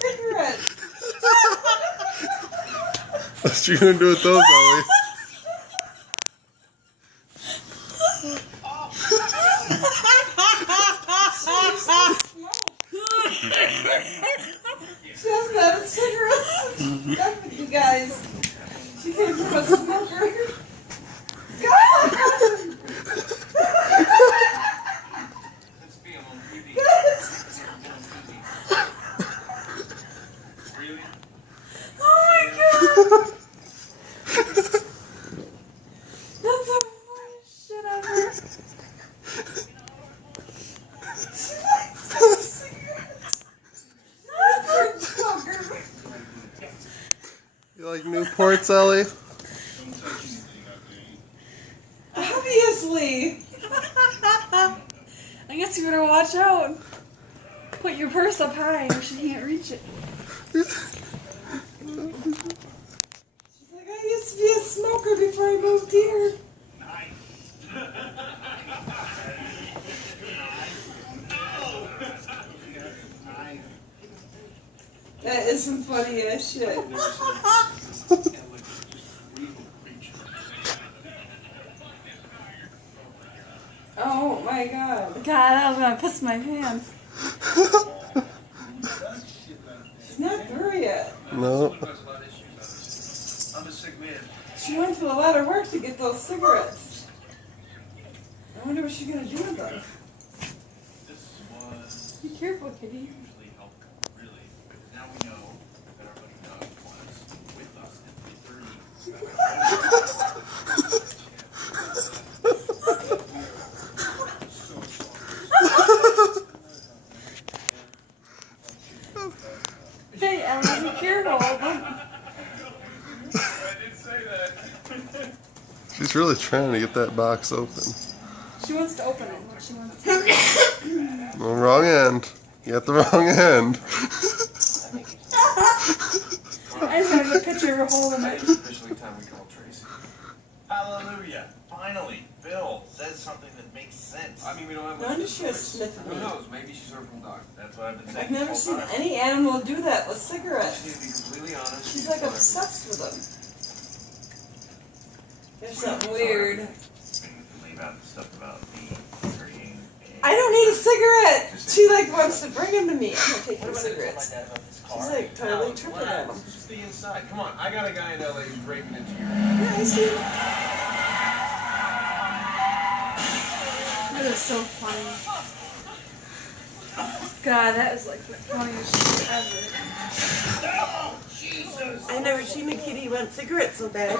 Cigarettes. What you gonna do with those, Ellie? She doesn't have cigarettes. You guys. She came from a smoker. God! Oh my God! That's the funniest shit ever. She likes those cigarettes. You like Newports, Ellie? Obviously. I guess you better watch out. Put your purse up high or she can't reach it. She's like, I used to be a smoker before I moved here. That is some funny ass shit. Oh my God. God, I was gonna piss my pants. She's not through yet. No. She went through a lot of work to get those cigarettes. I wonder what she's gonna do with them. Be careful, kitty. Now we know that our buddy Doug was with us at 3:30. Hey, Ellie, be careful. I did say that. She's really trying to get that box open. She wants to open it. She wants to. No, wrong end. You got the wrong end. I just have a picture of her holding it. Officially time we call Tracy. Hallelujah. Finally, Bill says something that makes sense. I mean, we don't have No wonder she was sniffing Who me. knows? Maybe she's heard from Doc. That's what I've been saying. I've never seen any animal do that with cigarettes. To be completely honest, She's like obsessed with them. There's something weird. Leave out the stuff about me hurting. I don't need a cigarette. She like wants to bring them to me. I'm gonna take your cigarettes. She's like totally tripping on them. It's just the inside. Come on, I got a guy in LA who's breaking into your. Yeah, I see. That is so funny. God, that is like the funniest shit ever. I never seen a kitty want cigarettes so bad.